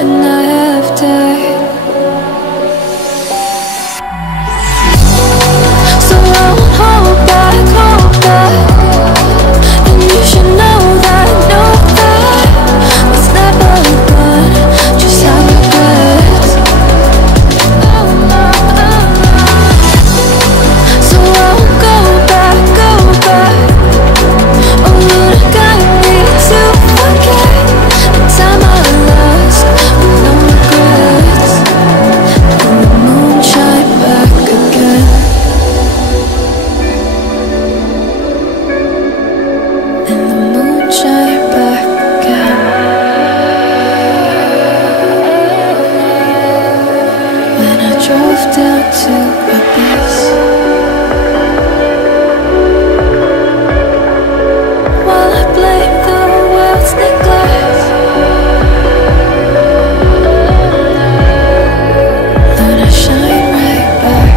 and I have died. So I won't hold back, and you should know that was never gone, just have regrets. So I won't go back. Oh, you got me to forget the time I lost with no regrets. And the moon shine back again. And the moon shine back again. When I drove down to Abyss, while I blame the world's neglect, then I shine right back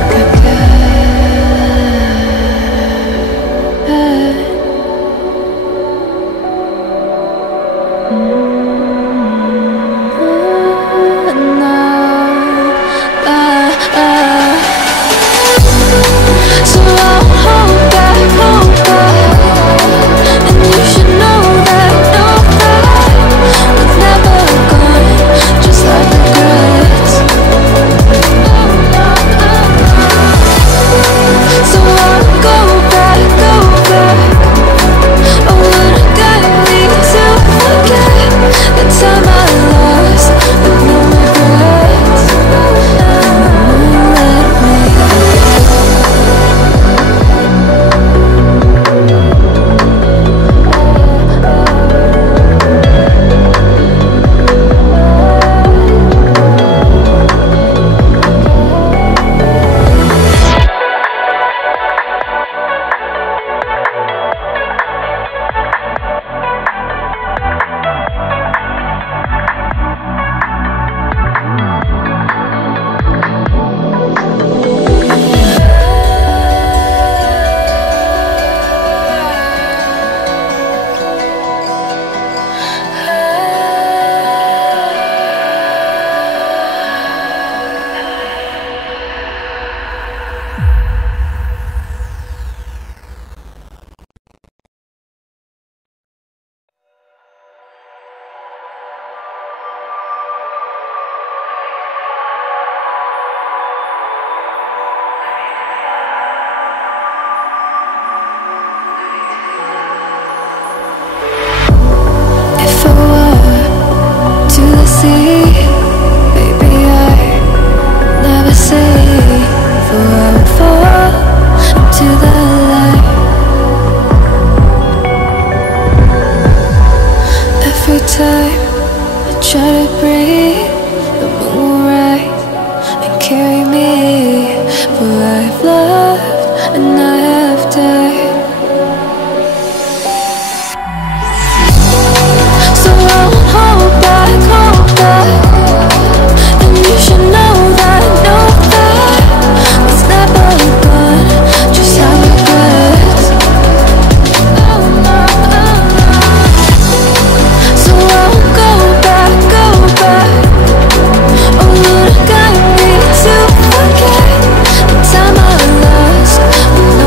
So I'll hold back, and you should know that was never gone, just like regrets. So I'll go back. Oh, would have got me to forget the time I lost with no regrets. Let me. If I walk to the sea, baby, I never say, for I would fall into the light. Every time I try to breathe, the moon will rise and carry me, for I have loved and I have died. So I won't hold back, and you should know that was never gone, just have regrets. So I won't go back. Oh, you got me to forget the time I lost with no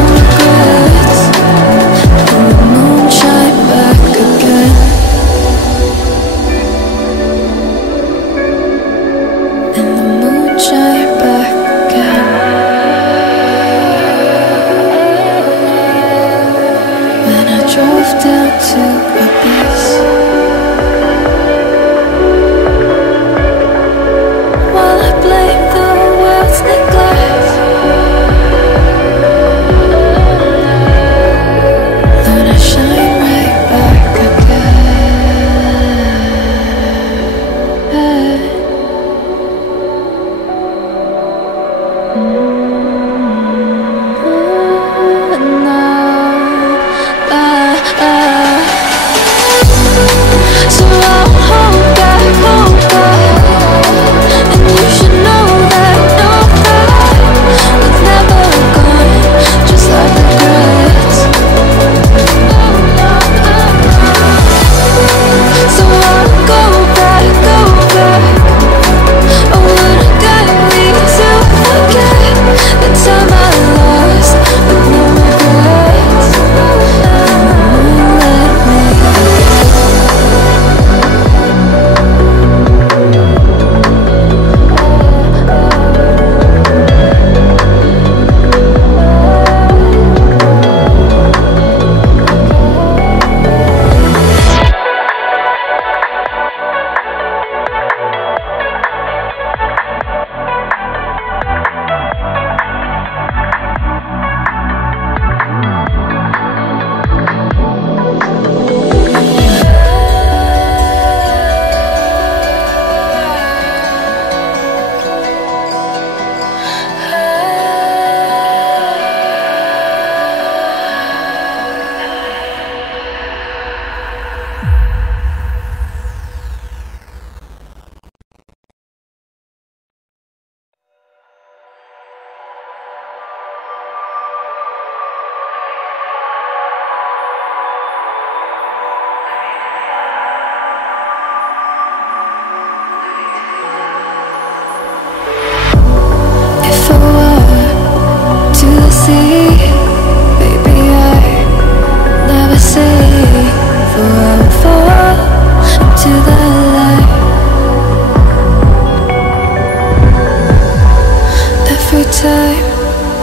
time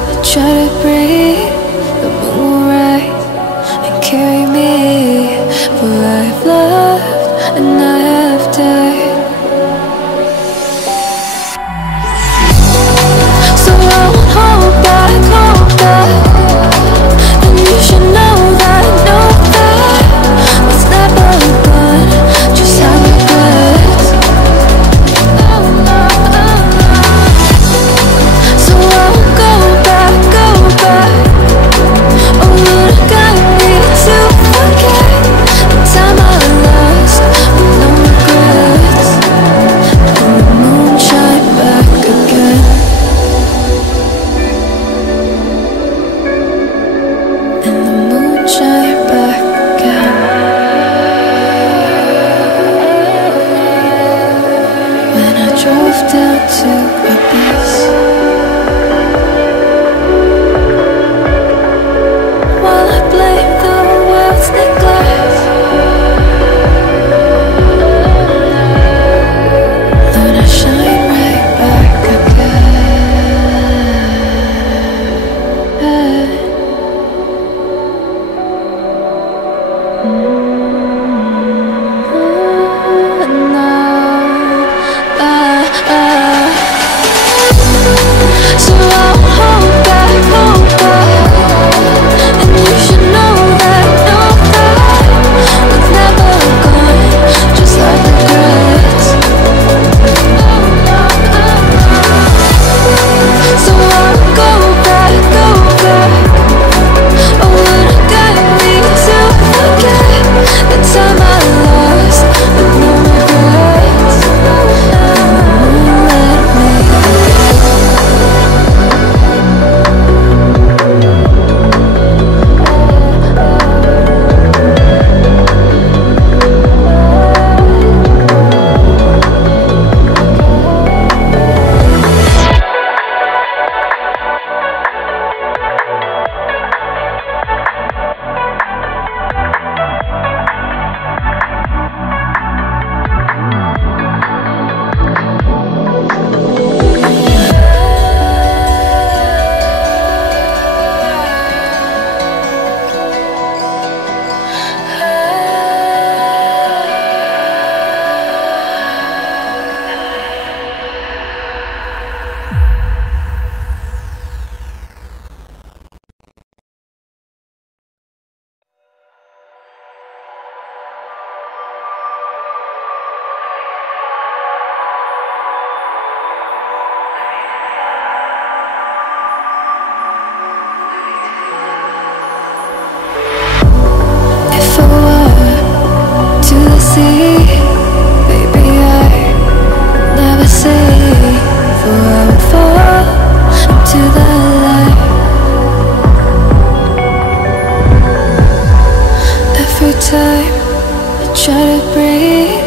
I try to breathe, the moon will rise and carry me. For I've loved and I have died. So I won't hold back, and you should know that it's never gone, just have regrets. So I won't go back, oh Lord, guide me to forget the time I lost with no regrets. And the moon shine back again. And the moon shine back again. When I drove down to a base, while I blame the world's neglect, Lord, I shine right back again. So I'll hold back, and you should know that it's never gone, just like regrets. So I'll go back, oh Lord, guide me to forget the time I lost with no regrets. If I were to the sea, baby, I'd never say, for I would fall into the light. Every time I try to breathe,